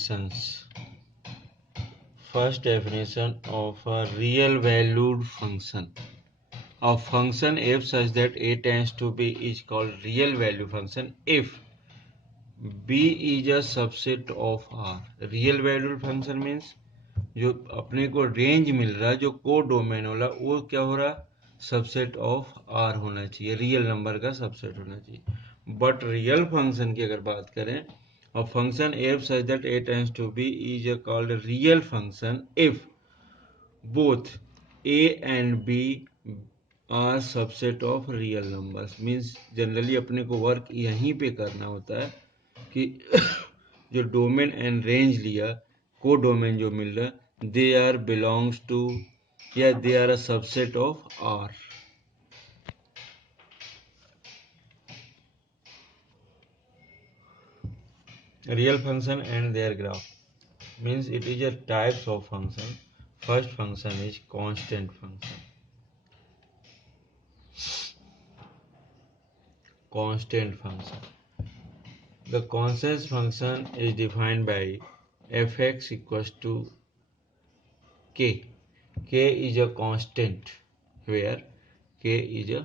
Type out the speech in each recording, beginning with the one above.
functions. First definition of a real valued function. A function f such that a tends to b is called real value function if b is a subset of r. Real valued function means जो अपने को range मिल रहा है, जो को domain हो रहा, वो क्या हो रहा, सबसेट ऑफ आर होना चाहिए, रियल नंबर का सबसेट होना चाहिए. बट रियल फंक्शन की अगर बात करें, a function f such that a tends to b is called real function if both a and b are subset of real numbers. Means generally अपने को work यहीं पे करना होता है कि जो डोमेन एंड रेंज लिया, को डोमेन जो मिल रहा, दे आर बिलोंग्स टू या they are a subset of R. Real function and their graph means it is a types of function. First function is constant function. Constant function. The constant function is defined by fx equals to k. K is a constant, where k is a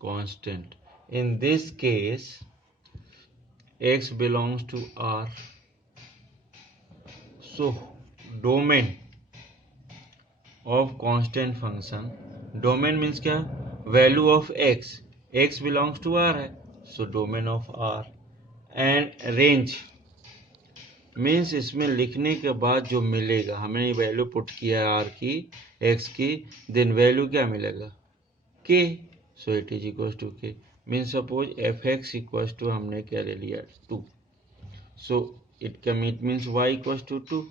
constant. In this case, x belongs to R. So, domain of constant function, domain means क्या, value of x, x belongs to R है, so domain of R. And range means इसमें लिखने के बाद जो मिलेगा, हमने value put किया R की, x की, देन वैल्यू क्या मिलेगा, k, so it is equal to k. Means suppose fx equal to हमने क्या ले लिया 2, so it means y equal to 2.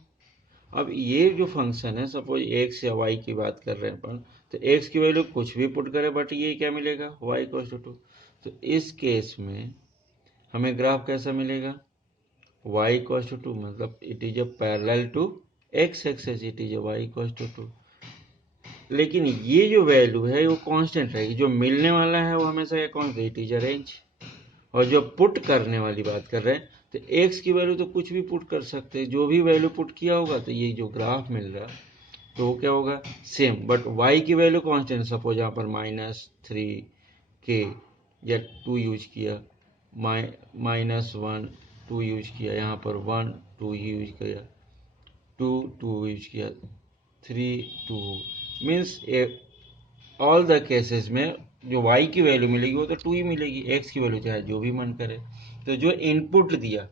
अब ये जो फंक्शन है, सपोज x या y की बात कर रहे हैं अपन, तो x की वैल्यू कुछ भी पुट करें, बट ये क्या मिलेगा, y इक्वल टू 2. तो इस केस में हमें ग्राफ कैसा मिलेगा, y इक्वल टू 2, मतलब it is a parallel to x axis, it is a y equal to 2. लेकिन ये जो वैल्यू है वो कांस्टेंट रहेगी, जो मिलने वाला है वो हमेशा constant, it is a range. और जो पुट करने वाली बात कर रहे हैं, तो x की वैल्यू तो कुछ भी पुट कर सकते हैं, जो भी वैल्यू पुट किया होगा, तो ये जो ग्राफ मिल रहा है तो वो क्या होगा, सेम. बट y की वैल्यू कांस्टेंट, सपोज यहाँ पर -3k या 2 यूज किया, -1 2 यूज किया, यहाँ पर 1 2 यूज किया, 2 2 यूज किया, 3 2, मीन्स ऑल द केसेस में जो y की वैल्यू मिलेगी वो तो 2 ही मिलेगी, x की वैल्यू चाहे जो भी मन करे. तो जो इनपुट दिया,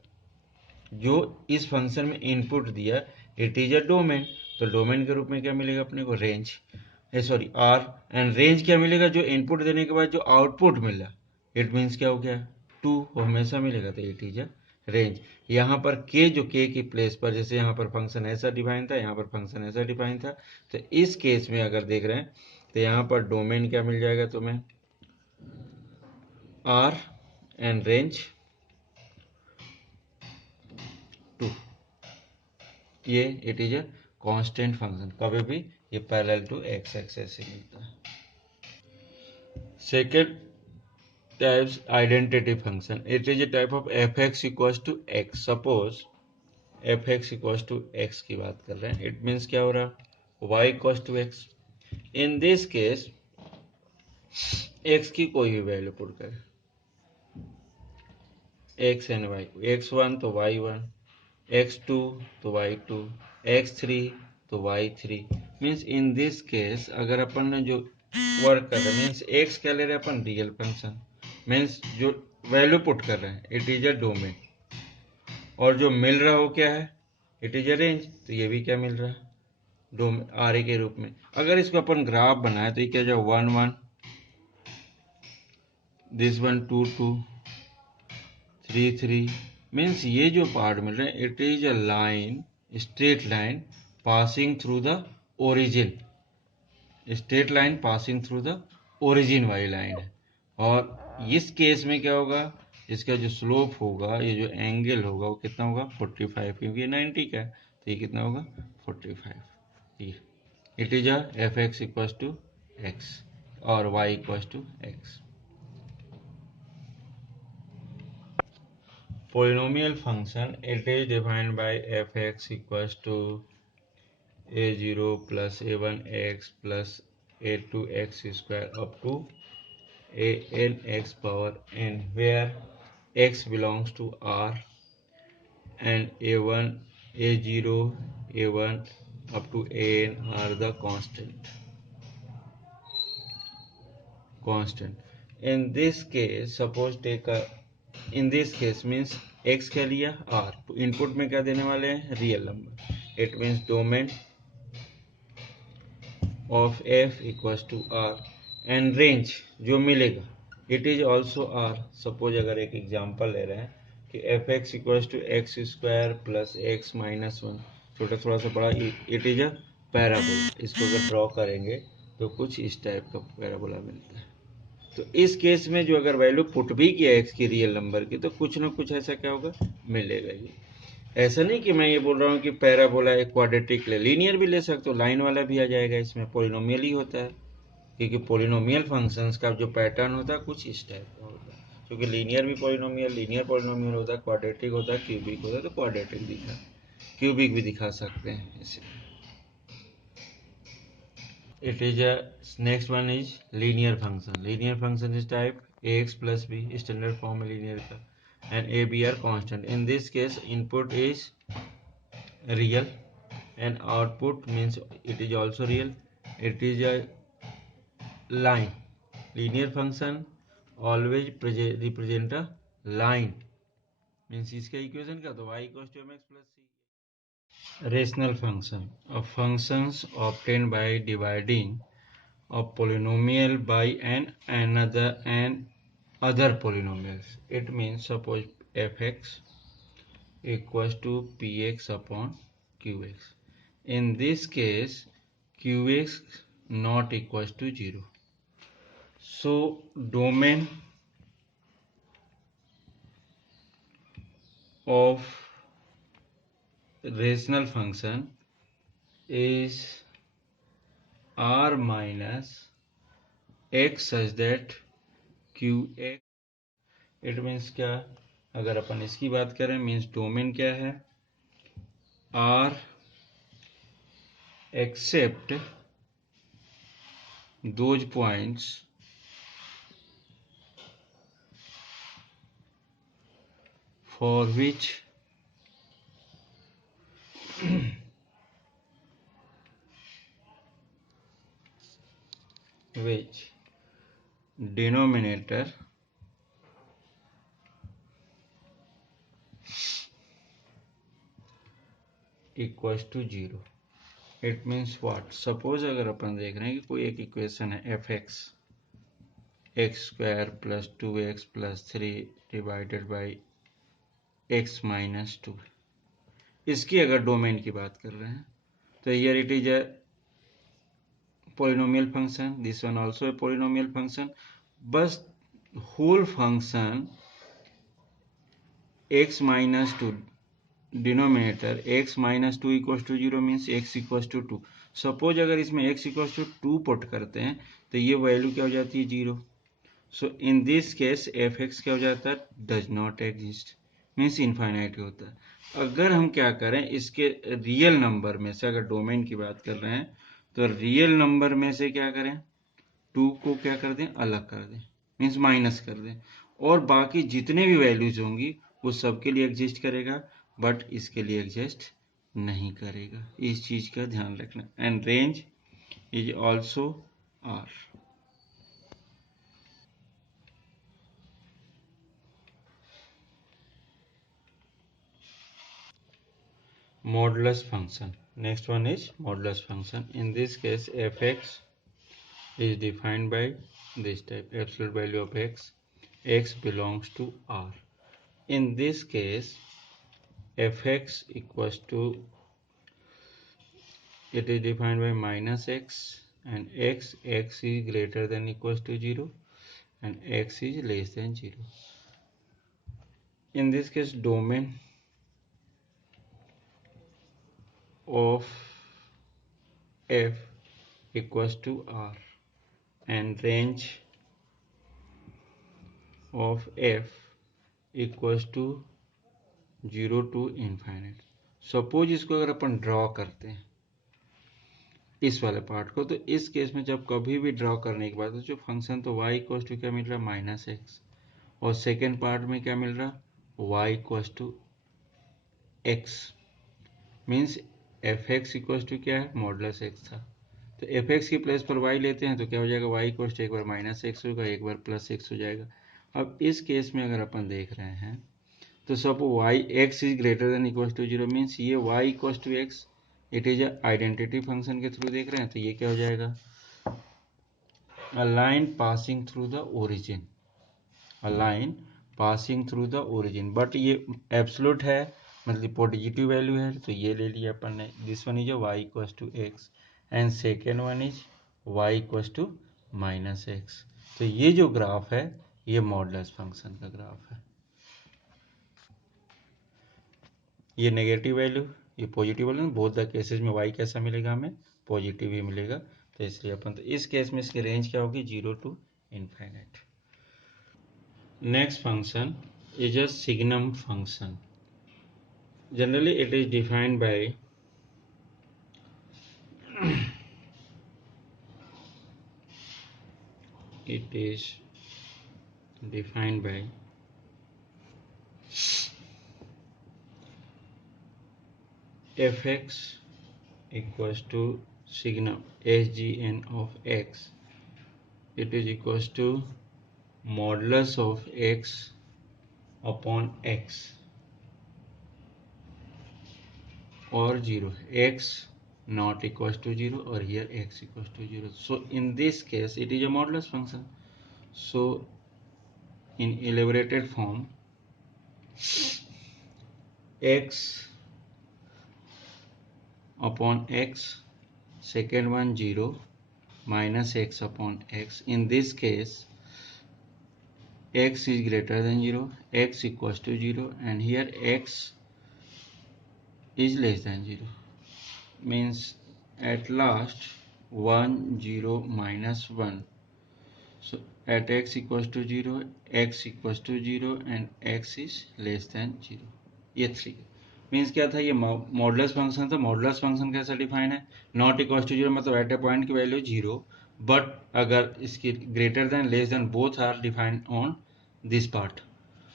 जो इस फंक्शन में इनपुट दिया, इट इज अ डोमेन. तो डोमेन के रूप में क्या मिलेगा अपने को, range, sorry R. And range क्या मिलेगा, जो इनपुट देने के बाद जो आउटपुट मिला, इट मीन्स क्या हो गया, 2 हमेशा मिलेगा, तो इट इज अ रेंज. यहाँ पर k, जो k की प्लेस पर, जैसे यहाँ पर फंक्शन ऐसा डिफाइन था, यहाँ पर फंक्शन ऐसा डिफाइन था, तो इस केस में अगर देख रहे हैं तो यहाँ पर डोमेन क्या मिल जाएगा तुम्हें, r, एंड रेंज 2. ये it is a constant function, कभी भी ये पैरेलल टू x एक्सेस से मिलता है. Second types identity function, it is a type of fx equals to x. Suppose fx equals to x की बात कर रहे हैं, इट मीन्स क्या हो रहा, y equals to x. In this case x की कोई भी वैल्यू पुट करें, x एंड y, x1 तो y1, x2 तो y2, x3 तो y3. Means in this case अगर अपन ने जो वर्क कर रहे हैं, मीन्स x क्या ले रहे हैं अपन, रियल फंक्शन, मीन्स जो वैल्यू पुट कर रहे हैं, इट इज अ डोमेन, और जो मिल रहा हो क्या है, इट इज अ रेंज. तो ये भी क्या मिल रहा है, डोमेन आर के रूप में. अगर इसको अपन ग्राफ बनाए तो ये क्या जाए, 1 1, दिस 1 2 2, 3 3. मीन्स ये जो पार्ट मिल रहा है, it is a line, straight line passing through the origin, straight line passing through the origin वाली लाइन है. और इस केस में क्या होगा, इसका जो स्लोप होगा, ये जो एंगल होगा वो कितना होगा, 45, क्योंकि ये 90 का है, तो ये कितना होगा, 45. It is a F x equal to X और Y equal to X. polynomial function, it is defined by fx equals to a0 plus a1x plus a2x square up to an x power n, where x belongs to R and a1, a0, a1 up to an are the constant. In this case, suppose take a, in this case means x क्या लिया r, तो input में क्या देने वाले हैं, real number. It means domain of f equals to r and range जो मिलेगा it is also r. Suppose अगर एक एग्जांपल ले रहे हैं कि f x equals to x square plus x minus one, छोटा थोड़ा सा बड़ा, इट इज अ पैराबोला. इसको अगर ड्रॉ करेंगे तो कुछ इस टाइप का पैराबोला मिलता है. तो इस केस में जो अगर वैल्यू पुट भी किया एक्स की रियल नंबर की, तो कुछ ना कुछ ऐसा क्या होगा, मिलेगा ही. ऐसा नहीं कि मैं ये बोल रहा हूँ कि पैराबोला एक क्वाड्रेटिक ले, लीनियर भी ले सकते हो, लाइन वाला भी आ जाएगा, इसमें पॉलिनोमियल ही होता है. क्योंकि पॉलिनोमियल फंक्शंस का जो पैटर्न होता है कुछ इस टाइप का होता है. क्योंकि लीनियर पॉलिनोमियल होता है, क्वाड्रेटिक होता है, क्यूबिक होता है, तो क्वाड्रेटिक दिखा, क्यूबिक भी दिखा सकते हैं इसे. It is a next one is linear function. Linear function is type ax plus b, standard form है linear का, and a b are constant. In this case input is real and output means it is also real. It is a line. Linear function always represent a line. Means इसका equation क्या, तो y equals to mx plus c. Rational function, a functions obtained by dividing a polynomial by another and other polynomials. It means suppose fx equals to px upon qx. In this case qx not equals to 0. So domain of rational function is r minus x such that qx. It means क्या, अगर अपन इसकी बात करें means domain क्या है, R except those points for which which denominator equals to 0. It means what, suppose अगर अपन देख रहे हैं कि कोई एक इक्वेशन है F x square plus 2x plus 3 divided by x minus 2, इसकी अगर डोमेन की बात कर रहे हैं तो here it is a polynomial function, this one also a polynomial function, but whole function x minus 2 denominator x minus 2 equals to 0 means x equals to 2. Suppose अगर इसमें x equals to 2 पुट करते हैं तो ये value क्या हो जाती है, 0. So in this case F X क्या हो जाता है, does not exist, means infinite होता है. अगर हम क्या करें, इसके रियल नंबर में से अगर डोमेन की बात कर रहे हैं तो रियल नंबर में से क्या करें, 2 को क्या कर दें, अलग कर दें, मीन्स माइनस कर दें, और बाकी जितने भी वैल्यूज होंगी वो सबके लिए एग्जिस्ट करेगा, बट इसके लिए एग्जिस्ट नहीं करेगा. इस चीज का ध्यान रखना. And range is also R. Modulus function. Next one is modulus function. In this case fx is defined by this type, absolute value of x belongs to r. In this case fx equals to, it is defined by minus x and x is greater than equals to 0 and x is less than 0. In this case domain of f equals to r and range of f equals to 0 to infinite. Suppose इसको अगर अपन draw करते हैं इस वाले part को, तो इस case में जब कभी भी ड्रॉ करने के बाद तो जो फंक्शन तो y इक्वल टू क्या मिल रहा है माइनस एक्स, और सेकेंड पार्ट में क्या मिल रहा y equal to x, means f x equal to क्या है मॉडुलस एक्स था, तो एफ एक्स की प्लेस पर y लेते हैं तो क्या हो जाएगा y इक्वल टू एक बार माइनस एक्स होगा, एक बार प्लस एक्स हो जाएगा। अब इस केस में अगर अपन देख रहे हैं तो सब y x is greater than equal to 0 means ये y equal to x it is identity function के थ्रू देख रहे हैं, तो ये क्या हो जाएगा a line passing through the origin, a line passing through the origin, but ये एब्सोल्यूट है मतलब पॉजिटिव वैल्यू है, तो ये ले लिया अपन ने। This one is y equal to x and second one is y equal to minus x. तो ये जो ग्राफ है ये मॉडुलस फंक्शन का ग्राफ है। ये नेगेटिव वैल्यू, ये positive value, both the cases में y कैसा मिलेगा हमें पॉजिटिव ही मिलेगा, तो इसलिए अपन तो इस केस में इसकी रेंज क्या होगी 0 to infinite. Next function is a signum function. Generally it is defined by it is defined by fx equals to signum sgn of x, it is equals to modulus of x upon x or 0, x not equals to 0 or here x equals to 0. So in this case it is a modulus function. So in elaborated form x upon x, second one 0 minus x upon x. In this case x is greater than 0, x equals to 0, and here x is less than 0, means at last 1 0 minus 1. So at x equals to 0, x equals to 0 and x is less than 0, ये 3 means क्या था, ये modulus function था। Modulus function कैसा define है, not equal to 0 मतलब at a point की वैल्यू 0, बट अगर इसकी greater than less than both are defined on this part.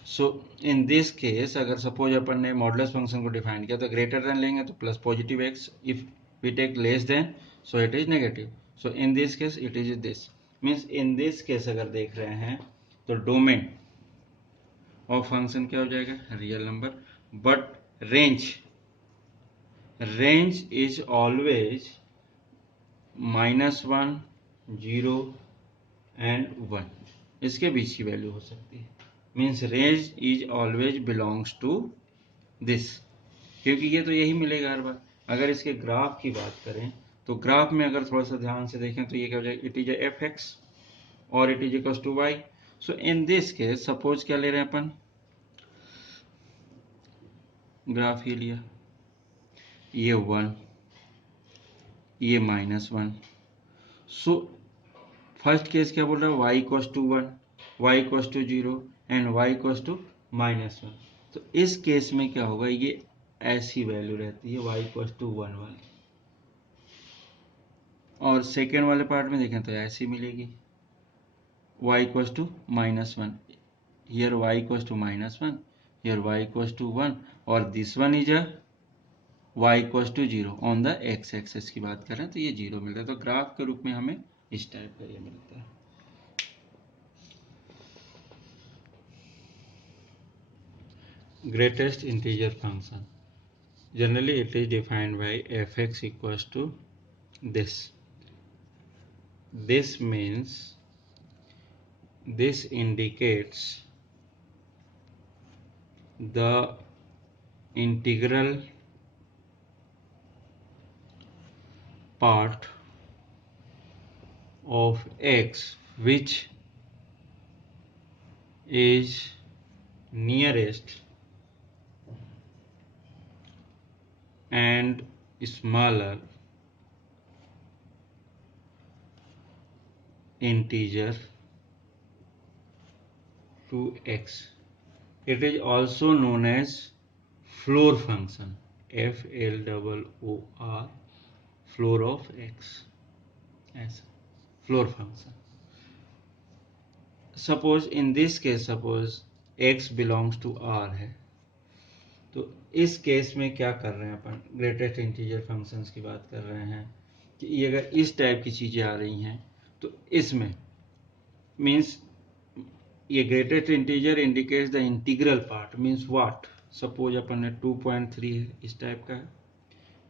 So in this case अगर सपोज अपन ने मॉडुलस फंक्शन को डिफाइन किया तो ग्रेटर देन लेंगे तो plus positive x, if we take less than so it is negative. So in this case it is this, means in this case अगर देख रहे हैं तो डोमेन ऑफ फंक्शन क्या हो जाएगा real number, but range is always -1 0 and 1, इसके बीच की वैल्यू हो सकती है, means range is always belongs to this, क्योंकि ये तो यही मिलेगा हर बार। अगर इसके ग्राफ की बात करें तो ग्राफ में अगर थोड़ा सा ध्यान से देखें तो ये क्या हो जाएगा, इट इज एफ एक्स और it is equal to y. So in this case suppose क्या ले रहे हैं अपन, ग्राफ ये लिया, ये 1 ये -1। सो फर्स्ट केस क्या बोल रहा है y equal to 1, y equal to 0 and y equal to -1। तो इस केस में क्या होगा, ये ऐसी वैल्यू रहती है y इक्वल टू 1 वाली, और सेकेंड वाले पार्ट में देखें तो ऐसी मिलेगी y equal to -1, here y equal to -1, here y equal to 1, और this one is a y equal to 0 on the x axis की बात करें तो ये 0 मिलता है। तो ग्राफ के रूप में हमें इस टाइप का ये मिलता है। Greatest integer function, generally it is defined by fx equals to this. This means this indicates the integral part of x which is nearest and smaller integer to x. It is also known as floor function, FLOOR, floor of x, ऐसा floor function. Suppose in this case, suppose x belongs to r है, तो इस case में क्या कर रहे हैं अपन, greatest integer functions की बात कर रहे हैं कि ये अगर इस टाइप की चीज़ें आ रही हैं तो इसमें मीन्स ये greatest integer indicates the integral part, means what, suppose अपन ने 2.3 है, इस टाइप का है,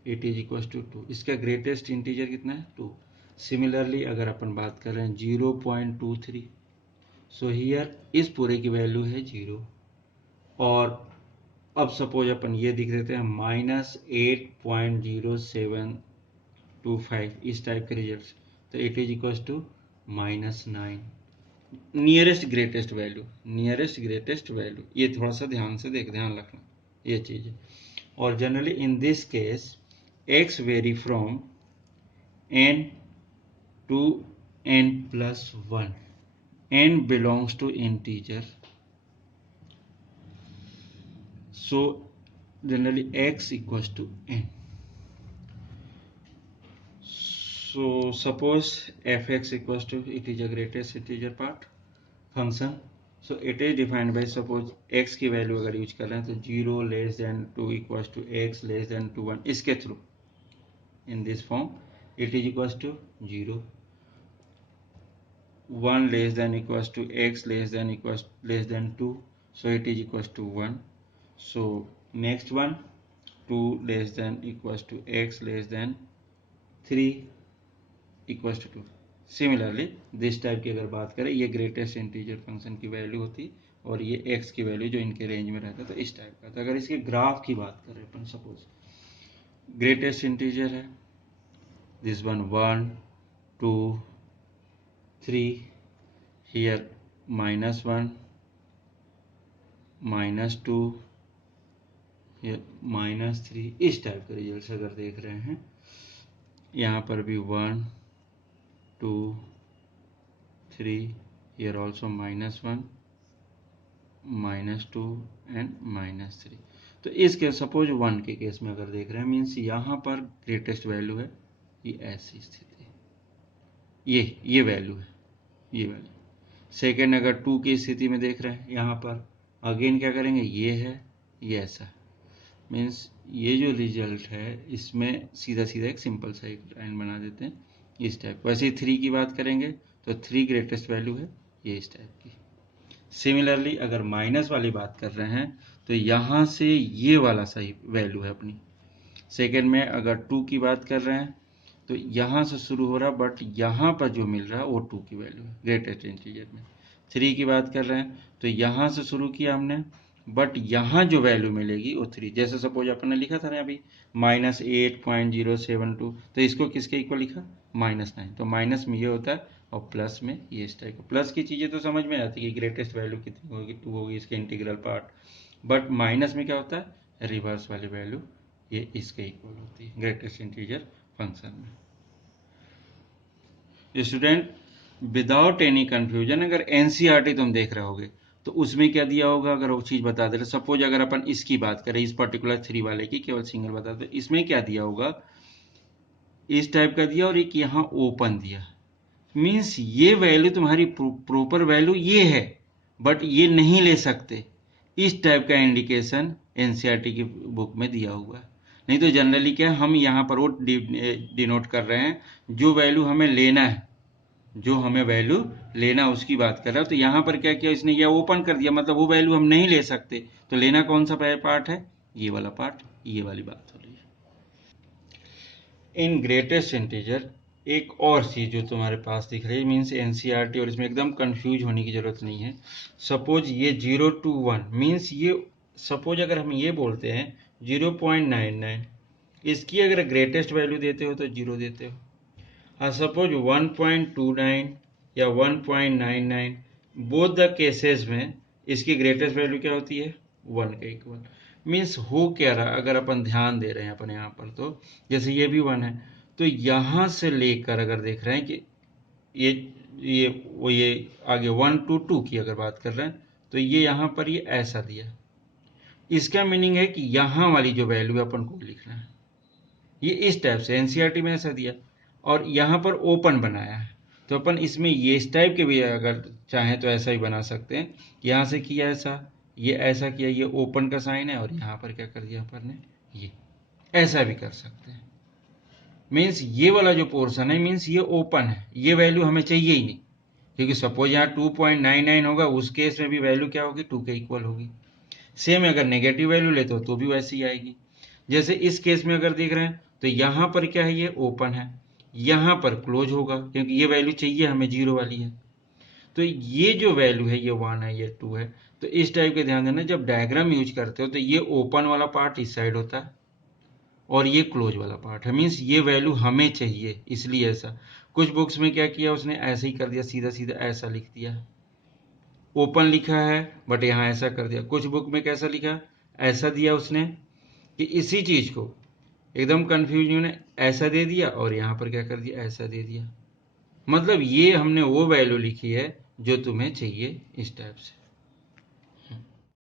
इट इज इक्वल टू 2, इसका ग्रेटेस्ट इंटीजर कितना है 2। सिमिलरली अगर अपन बात कर रहे हैं 0.23, सो हियर इस पूरे की वैल्यू है 0। और अब सपोज अपन ये दिख देते हैं -8.0725, इस टाइप के रिजल्ट, तो it is equal to -9, nearest greatest value, nearest greatest value. ये थोड़ा सा ध्यान रखना ये चीज़ है। और generally in this case x vary from n to n+1, n belongs to integer, so generally x equals to n. So suppose fx equals to, it is a greatest integer part function, so it is defined by, suppose x की वैल्यू अगर use कर रहे हैं तो 0 less than 2 equals to x less than 2 1, इसके through in this form it is equals to 0, 1 less than equals to x less than 2, so it is equals to 1. So next one, 2 less than equals to x less than 3 equals to 2. Similarly this type की अगर बात करें, ये greatest integer function की value होती और ये x की वैल्यू जो इनके रेंज में रहता है, तो इस टाइप का। तो अगर इसके ग्राफ की बात करें अपन, सपोज ग्रेटेस्ट इंटीजर है दिस वन 1 2 3, हियर -1 -2, -3, इस टाइप के रिजल्ट अगर देख रहे हैं, यहाँ पर भी 1 2 3, हियर ऑल्सो -1 -2 एंड -3। तो इस केस सपोज 1 के केस में अगर देख रहे हैं, मीन्स यहाँ पर ग्रेटेस्ट वैल्यू है, ये ऐसी स्थिति, ये वैल्यू है, ये वैल्यू। सेकेंड अगर 2 की स्थिति में देख रहे हैं, यहाँ पर अगेन क्या करेंगे, ये है, ये ऐसा, मीन्स ये जो रिजल्ट है इसमें सीधा सीधा एक सिंपल सा एक लाइन बना देते हैं इस टाइप। वैसे ही 3 की बात करेंगे तो 3 ग्रेटेस्ट वैल्यू है, ये इस टाइप की। सिमिलरली अगर माइनस वाली बात कर रहे हैं तो यहाँ से ये वाला सही वैल्यू है अपनी। सेकेंड में अगर 2 की बात कर रहे हैं तो यहाँ से शुरू हो रहा, बट यहाँ पर जो मिल रहा है वो 2 की वैल्यू है ग्रेटेस्ट इंटीजर में। 3 की बात कर रहे हैं तो यहाँ से शुरू किया हमने, बट यहाँ जो वैल्यू मिलेगी वो 3। जैसे सपोज अपन ने लिखा था ना अभी -8.072, तो इसको किसके इक्वल लिखा, -9, तो माइनस में ये होता है और प्लस में ये इस टाइप का। प्लस की चीज़ें तो समझ में आती है कि ग्रेटेस्ट वैल्यू कितनी होगी, 2 होगी, इसके इंटीग्रल पार्ट, बट माइनस में क्या होता है, रिवर्स वाली वैल्यू ये इसके इक्वल होती है ग्रेटेस्ट इंटीजर फंक्शन में। स्टूडेंट विदाउट एनी कंफ्यूजन, अगर एनसीईआरटी तुम देख रहे होगे तो उसमें क्या दिया होगा, अगर वो चीज़ बता दे रहे, सपोज अगर अपन इसकी बात करें, इस पर्टिकुलर 3 वाले की केवल सिंगल बता दे, इसमें क्या दिया होगा, इस टाइप का दिया और एक यहाँ ओपन दिया, मीन्स ये वैल्यू तुम्हारी प्रॉपर वैल्यू ये है, बट ये नहीं ले सकते, इस टाइप का इंडिकेशन एनसीईआरटी की बुक में दिया हुआ है। नहीं तो जनरली क्या है, हम यहाँ पर वो डिनोट कर रहे हैं जो वैल्यू हमें लेना है, जो हमें वैल्यू लेना उसकी बात कर रहा है। तो यहाँ पर क्या किया इसने, यह ओपन कर दिया, मतलब वो वैल्यू हम नहीं ले सकते, तो लेना कौन सा पार्ट है, ये वाला पार्ट, ये वाली बात हो रही है। इन ग्रेटेस्ट इंटीजर एक और चीज जो तुम्हारे पास दिख रही है, मीन्स एनसीईआरटी, और इसमें एकदम कंफ्यूज होने की जरूरत नहीं है। सपोज ये 0 to 1, मीन्स ये सपोज अगर हम ये बोलते हैं 0.99, इसकी अगर ग्रेटेस्ट वैल्यू देते हो तो 0 देते हो, और सपोज 1.29 या 1.99, बोथ द केसेस में इसकी ग्रेटेस्ट वैल्यू क्या होती है, 1 के इक्वल। मीन्स हो क्या रहा, अगर अपन ध्यान दे रहे हैं अपन यहाँ पर, तो जैसे ये भी 1 है, तो यहाँ से लेकर अगर देख रहे हैं कि ये आगे 1 to 2 की अगर बात कर रहे हैं, तो ये यहाँ पर ये ऐसा दिया, इसका मीनिंग है कि यहाँ वाली जो वैल्यू है अपन को लिखना है, ये इस टाइप से एनसीईआरटी में ऐसा दिया और यहाँ पर ओपन बनाया है, तो अपन इसमें ये इस टाइप के भी अगर चाहें तो ऐसा ही बना सकते हैं। यहाँ से किया ऐसा, ये ऐसा किया, ये ओपन का साइन है और यहाँ पर क्या कर दिया अपन ने, ये ऐसा भी कर सकते हैं। मीन्स ये वाला जो पोर्शन है मीन्स ये ओपन है, ये वैल्यू हमें चाहिए ही नहीं, क्योंकि सपोज यहाँ 2.99 होगा, उस केस में भी वैल्यू क्या होगी, 2 के इक्वल होगी। सेम अगर नेगेटिव वैल्यू लेते हो तो भी वैसी ही आएगी। जैसे इस केस में अगर देख रहे हैं तो यहाँ पर क्या है, ये ओपन है, यहाँ पर क्लोज होगा क्योंकि ये वैल्यू चाहिए हमें, 0 वाली है। तो ये जो वैल्यू है ये 1 है, ये 2 है। तो इस टाइप के ध्यान देना, जब डायग्राम यूज करते हो तो ये ओपन वाला पार्ट इस साइड होता है और ये क्लोज वाला पार्ट है, मीन्स ये वैल्यू हमें चाहिए, इसलिए ऐसा। कुछ बुक्स में क्या किया उसने, ऐसे ही कर दिया, सीधा सीधा ऐसा लिख दिया, ओपन लिखा है बट यहाँ ऐसा कर दिया। कुछ बुक में कैसा लिखा, ऐसा दिया उसने कि इसी चीज को एकदम कंफ्यूजन ने ऐसा दे दिया और यहाँ पर क्या कर दिया, ऐसा दे दिया। मतलब ये हमने वो वैल्यू लिखी है जो तुम्हें चाहिए, इस टाइप से।